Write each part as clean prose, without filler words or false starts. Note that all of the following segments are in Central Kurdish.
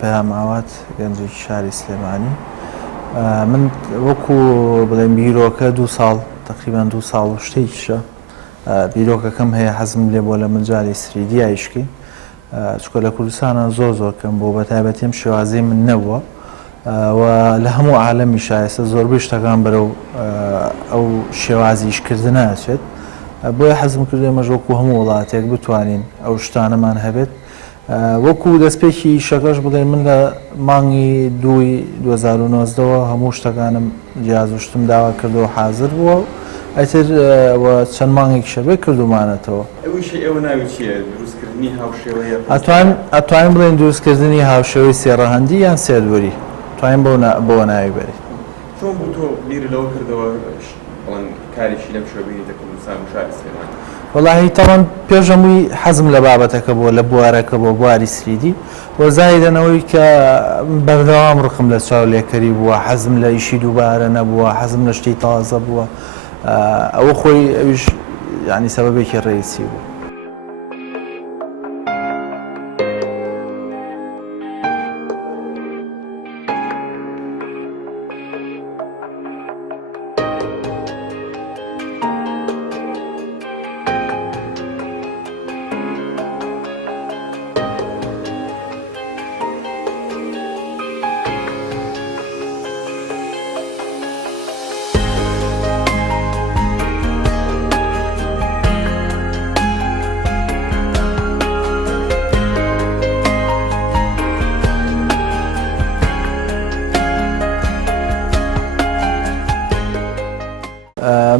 پەیام ئاوات گەنجێکی شاری سلێمانی. من وەکو بڵێن بیرۆکە 2 ساڵ تقریبان 2 ساڵ و شتێکیشە بیرۆکەکەم هەیە حەزم لێ بۆ لە مجای 3D ئایشکی چکە لە کوردستانە زۆر کەم بۆ بەتایبەتیم شێوازەی من نەبووە و لە هەموو عالەمی شایستە زۆربەی شتەکان بەرەو ئەو شێوازی ئیشکردنە ئەچێت بۆیە حەزم کردو ئێمەش وەکو هەموو وڵاتێک بتوانین ئەو شتانەمان هەبێت وەکو دەستپێکی شەکەش بڵێن من لە مانگی 2019ەوە هەموو شتەکانم جیازوشتم داوا کردەوە حازر بووە ئەتر چەند مانگێکی شەبێ کردومانەتەوە. ئەوە ناوی چییە؟ دروستکردنی هاوشێوەیە؟ ئەتوانین بڵێن دروستکردنی هاوشێوەی سێڕەهەندی یان سێدوەری توانین بۆ ناوی بەری. چۆن بوو تۆ بیری لەوە کردەوە بڵێن کارێکی لەم شێوەیە لە کوردستان و شاری سلێمان؟ وەڵاهی تەمان پێش هەمووی حەزم لە بابەتەکە بووە لە بوارەکە بۆ بواری 3D وە زایدەنەوەی کە بەردەوام ڕقم لە چاو لێکەری بووە حەزم لە ئیشی دووبارە نەبووە حەزم لە شتێی تازە بووە ئەوە خۆی ئەویش یعنی سەبەبێکی ڕێیسی بوو.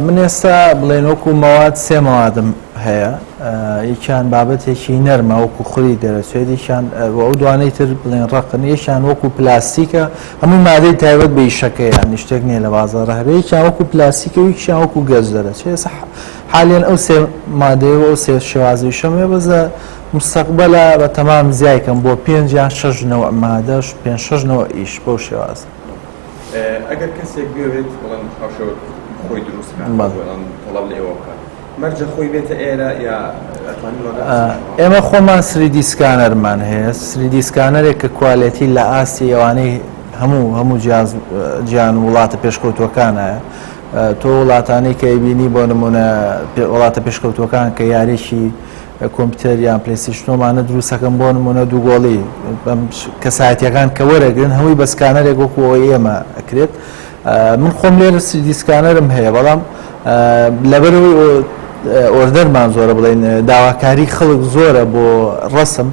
من ئێستا بڵێن وەکو مەواد 3 مەوادم هەیە یەکیان بابەتێکی نەرمە وەکو خوری دەرەچێت یەکیان ئەو دوانەی تر بڵێن ڕقن یەکیان وەکو پلاستیکە هەمووی مادەی تایبەت بە ئیشەکەیان شتێک نییە لە بازاڕە هەبێ یەکیان وەکو پلاستیکە و یەکیان وەکو گەز دەرەچێت حالیان ئەو 3 مادەیەوە ئەو 3 شێوازەی شەمێ بەزە مستەقبەلە بە تەمام زیایکەم بۆ 5 یان 6 نەوە مادەش 5-6 نەوە ئیش بەو شێوازە. ئەگەر کەسێک بێت بڵێن هاوشێوە خۆی دروستکات تەڵەب لە ئێوە بکات مەرجە خۆی بێتە ئێرە یا ئێمە خۆمان 3D سکانەرمان هەیە 3D سکانەرێک کە کوالێتی لە ئاستی ئەوانەی هەموو گیان وڵاتە پێشکەوتوەکانە تۆ وڵاتانەی کە ئەیبینی بۆ نمونە وڵاتە پێشکەوتوەکان کە یاریێکی کۆمپیوتەر یان پلەیستیشنۆمانە دروستەکەم بۆ نمونە دووگۆڵی کەسایەتیەکان کە وەرەگرن هەمووی بە سکانەرێک وەکو ئێمە ئەکرێت. من خۆم لێرە 3D سکانەرم هەیە بەڵام لەبەرەوەی ئۆردەرمان زۆرە بڵێن داواکاری خەڵک زۆرە بۆ ڕەسم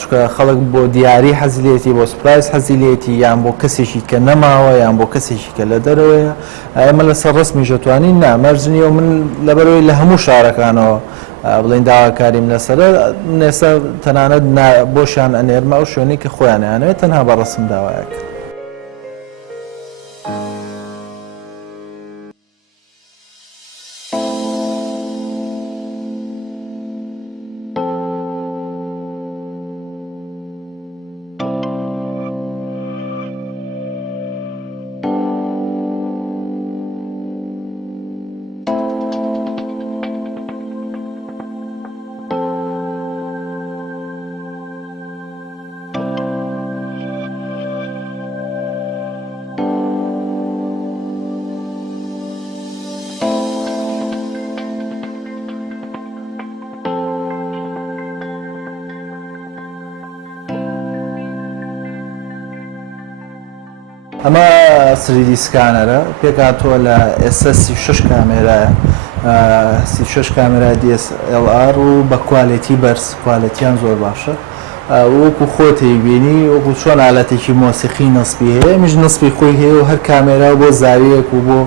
چکە خەڵک بۆ دیاری حەزیلێتی بۆ سپرایز حەزیلێتی یان بۆ کەسێکی کە نەماوە یان بۆ کەسێکی کە لە دەرەوەیە ئێمە لەسەر ڕسمی ژەتوانین نامەرجنیەوە من لەبەرەوەی لە هەموو شارەکانەوە بڵێن داواکاریم لەسەرە ئێستا تەنانەت بۆشیان ئەنێرمە ئەو شوێنەی کە خۆیان ئەیانەوێت تەنها بە ڕسم داوایەکە. ئەمە 3D سکانەرە پێکاتۆ لە ئێستا 36 کامێرایە 36 کامێرای DSLR و بە کوالێتی بەرز کوالێتیان زۆر باشە وەکو خۆتی بینی وەکو چۆن ئالەتێکی مۆسیقی نەسبی هەیە ئەمیش نەسبی خۆی هەیە و هەر کامێرا بۆ زاویەک و بۆ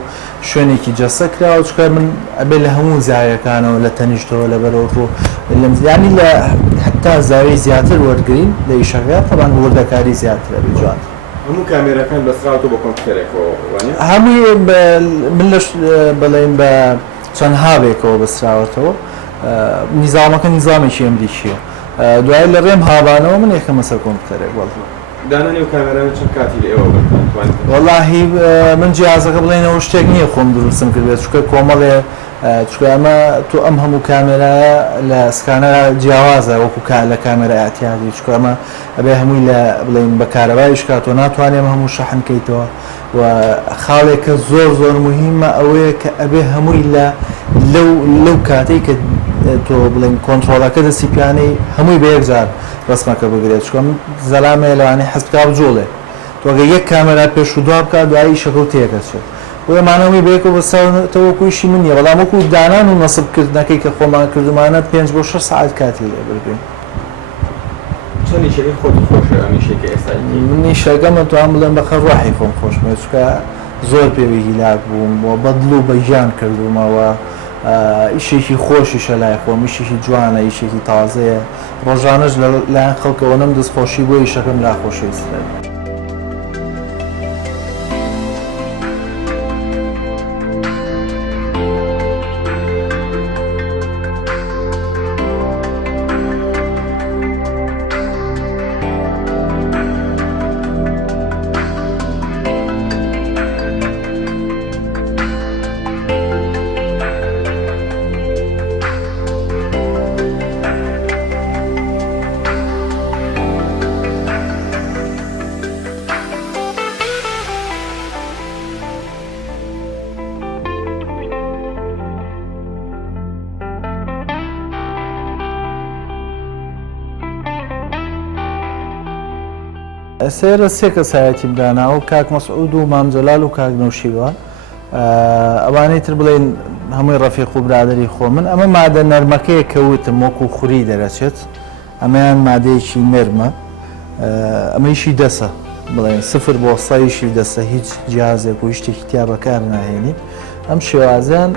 شوێنێکی جەسە کراوە چکە من ئەبێ لە هەموو زاویەکانەوە لە تەنیشتەوە لەبەرەوە ینی لە حتا زاویەی زیاتر وەرگین لە ئیشەکە تەبان وردەکاری زیاتر ئەبێ جوان. هەموو کامێرەکان بەسراوەتەوە بە کۆمپیوتەرێکەوە هەمووی من لەش بڵێن بە چەند هاوێکەوە بەسراوەتەوە نیزامەکە نیزامێکی ئەمریکیە دوای لە ڕێم هاوانەوە من یەکەمە سەر کۆمپیوتەرێک دانانی و کامێران چەند کاتی لە ئێوە وەڵاهی من جیازەکە بڵێنەوە شتێک نییە خۆم دروستم کردێت چکە کۆمەڵێ چکە ئەمە تۆ ئەم هەموو کامێرایە لە سکانەرە جیاوازە وەکو لە کامێرە ئاحتیاطی، چکە ئەمە ئەبێ هەمووی لە بڵێن بە کارەبای شکات و ناتوانێم هەموو شەحن کەیتەوە و خاڵێکە زۆر مهمە ئەوەیە کە ئەبێ هەمووی لەو کاتەی کە تۆ بڵێن کۆنتترۆلەکە دەستی پیانەی هەمووی بە یەکجار ڕسمەکە بگرێت، چکەم زەلامەیە لەوانەیە حەزبکا بجۆڵێ تۆگە یەک کامێرا پێش و دوا بکات دوایی شەکەوت تێکەچێت وەمانەوەی بەیەکەوە بەسەوەکویشی منیە، بەڵام وەکو دانان و نەسبکردنەکەی کە خۆمان کردمانە 5 بۆ 6 ساعت کاتی لێ بردوین. چەندی شەکەی خۆت خۆشە ئەمیشێکە ئێستا منی شەکەمە توان بڵێن بەخە ڕاحی خۆم خۆشمە، چکە زۆر پێوی هیلاک بووم بۆ بەدڵ و بەژیان کردومەوە، ئیشێکی خۆشیشە لای خۆم، ئیشێکی جوانە، ئیشێکی تازەیە، ڕۆژانەش لایەن خەڵکەوە نەم دەستخۆشی بۆ ئیشەکەم لا خۆشەویستە. سێرە سێ کەسایەتی بداناوە کاک مەسعود و مام جەلال و کاک نەوشیروان، ئەوانەی تر بڵێن هەمووی ڕەفیق و برادری خۆ من. ئەمە مادە نەرمەکەیە کەوتم وەکو خوری دەرەچێت، ئەمەیان مادەیەکی نەرمە، ئەمەیشی دەسە بڵێن 0 بۆ 100 دەسە، هیچ جیازێک و شتێکی تیا بەکار ناهێنی. ئەم شێوازیان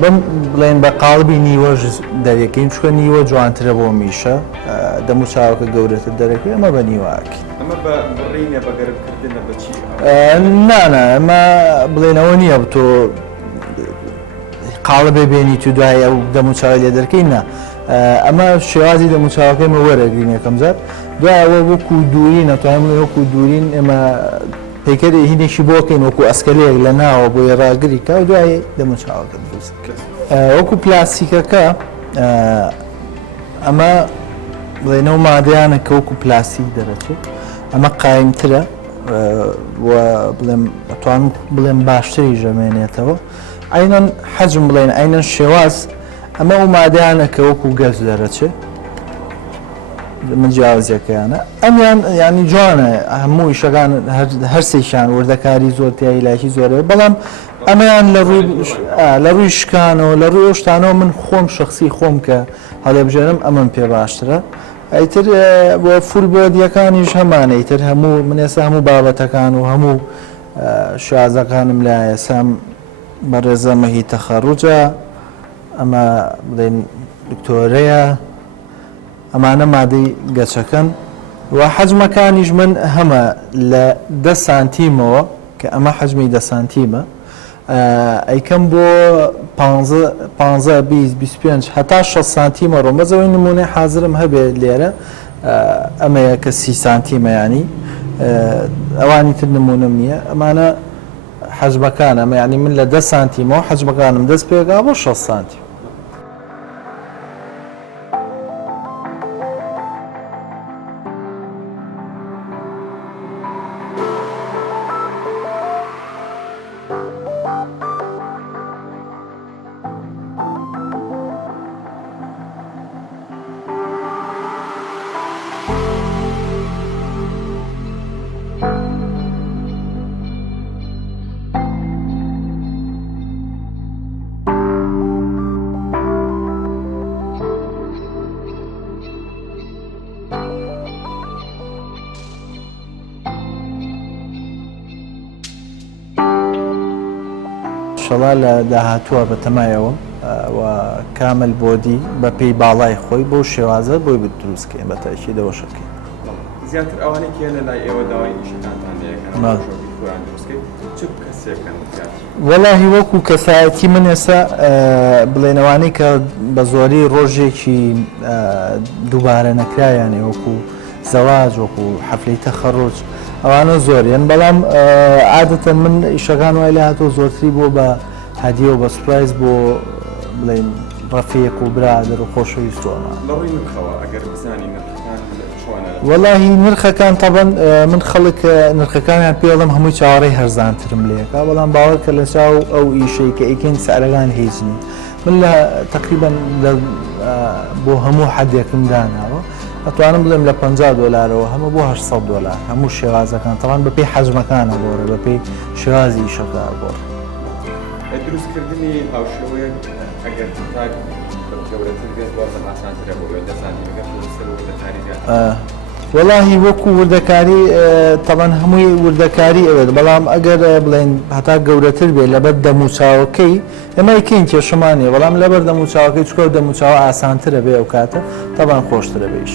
بەم بڵێن بە قاڵبی نیوەژ دەرەکەین، چکە نیوە جوانترە بۆ میشە، دەم و چاوەکە گەورەتر دەرەکەی، ئەمە بە نیوەکی. ئەمە بڕینە بەگەرمکردنە بەچی؟ نانە ئەمە بڵێنەوە نییە تۆ قاڵە بێبێنی تو دوای ئەو دەم و چاوی لێ دەرکەی نا، ئەمە شێوازی دەم و چاوەکەیمە وەرەگرین یەکەم جار، دوای ئەوە وەکو دوورین نەتوانین وەکو دوورین ئێمە پێکەری هینێکی بۆکەین وەکو ئەسکەلەیەک لە ناوە بۆی ڕاگری کا و دوای دەم و چاوەکە دروست وەکو پلاستیکەکە. ئەمە بڵێنەوە مادەیانە کە وەکو پلاستیک دەرەچێت، ئەمە قایمترە بڵێم ئەتوانم بڵێم باشتری ژەمێنێتەوە. ئاینەن حەجم بڵێن ئاینەن شێواز، ئەمە ئەو مادەیانە کە وەکو گەز دەرەچێت من جیاوازیەکەیانە، ئەمیان ینی جوانە هەموو شەکان هەرسێکیان وردەکاری زۆر تیایلایکی زۆرە، بەڵام ئەمەیان لە ڕووی شکانەوە لە ڕووی شتانەوە من خۆم شخصی خۆم کە هەڵێ بژێرم ئەمەم پێ باشترە. ئەیتر بۆ فول بۆدیەکانیش هەمانە، ئیتر هەموو من ئێستا هەموو بابەتەکان و هەموو شازەکانم لە ئێسام بەڕێزە مەهی تەخەڕوجە، ئەمە بڵێن دکتۆرەیە، ئەمانە مادەی گەچەکەن و حەجمەکانیش من هەمە لە 10 سانتیمەوە کە ئەمە حەجمی 10 سانتیمە، ئەیکەم بۆ 15 20 25 هەتا 6 سانتیمە ڕۆم بەزەوەی نمونەی حازرم هەبێت لێرە، ئەمەیە کە 30 سانتیمە ینی ئەوانی تر نمونەم نییە، ئەمانە حەجمەکان ئەمە ینی من لە 10 سانتیمەوە حەجمەکانم دەست پێگا بۆ 6 سانتیم. شەڵا لە داهاتووە بە تەمایەوە و کامل بۆدی بە پێی باڵای خۆی بۆ شێوازە بۆی دروستکەین بە تاکی دەوەشەکەین. زیاتر ئەوانەی کە لە لای ئێوە داوای ئیشەکانتان لێەکەن خۆیان دروستکەین چ کەسێکن؟ وەڵاهی وەکو کەسایەتی من ئێستا بڵێنەوانی کە بە زۆری ڕۆژێکی دووبارە نەکرایانێ وەکو زەواج وەکو حەفلەی تەخەڕوج ئەوانە زۆریان، بەڵام عادەتەن من ئیشەکان وای لە هاتۆ زۆرتری بۆ بە هەدیە و بە سوپرایز بۆ بڵێن ڕەفیق و برادر و خۆشەویست وەمان. لە ڕووی نرخەوە ئەگەر بزانی نرخەکان چۆنە؟ وەڵاهی نرخەکان تەبەن من خەڵک نرخەکانیان پێڵم هەمووی چاوەڕێی هەرزانترم لێکا، بەڵام باوەڕکە لە چاو ئەو ئیشەی کە ئیکەین سەرەکان هیچ نیت. من لە تقریبا بۆ هەموو حەدێکم داناوە ئەتوانم بڵێم لە $50 هەموو بۆ $800 هەموو شێوازەکان تەوان بەپێی حەجمەکانە بۆڕێ بەپێی شێوازی ئیشەکە بۆڕێ. دروستکردنی هاوشێوەیەک ئەگەر تاک گەورەتر بێت وازە ئاسانترە بۆ دەزانی لەگەر پۆلیسەر و وردەکاری وەڵاهی وەکو وردەکاری تەبەن هەمووی وردەکاری ئەوێت، بەڵام ئەگەر بڵێن هەتا گەورەتر بێت لەبەر دەموچاوەکەی ئێمەکەین کێشەمانێ، بەڵام لەبەر دەموچاوەکەی چکۆ دەموچاوە ئاسانترە بێ ئەو کاتە تەبەن خۆشترە بێش.